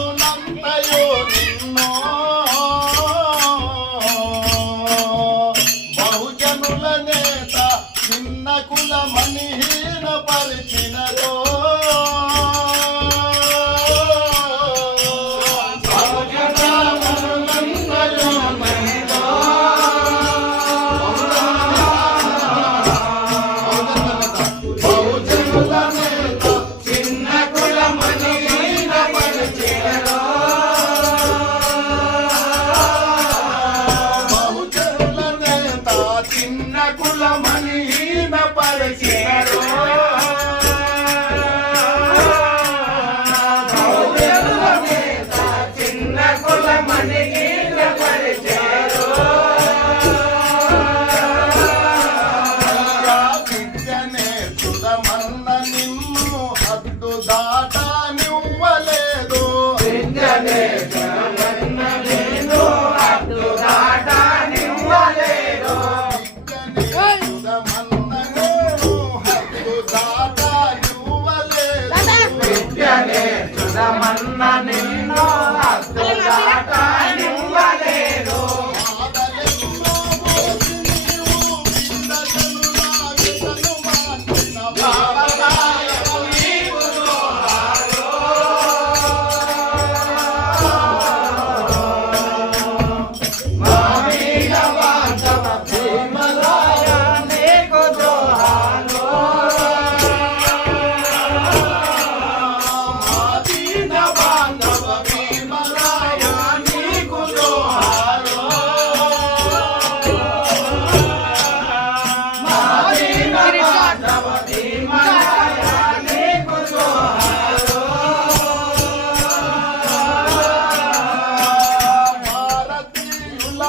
మనసునంతయో నిన్నో. బహుజనుల నేత చిన్న కులమని దాటనివ్వలేదు. నిన్ను హద్దు దాటనివ్వలేదు నిన్ను హద్దు దాట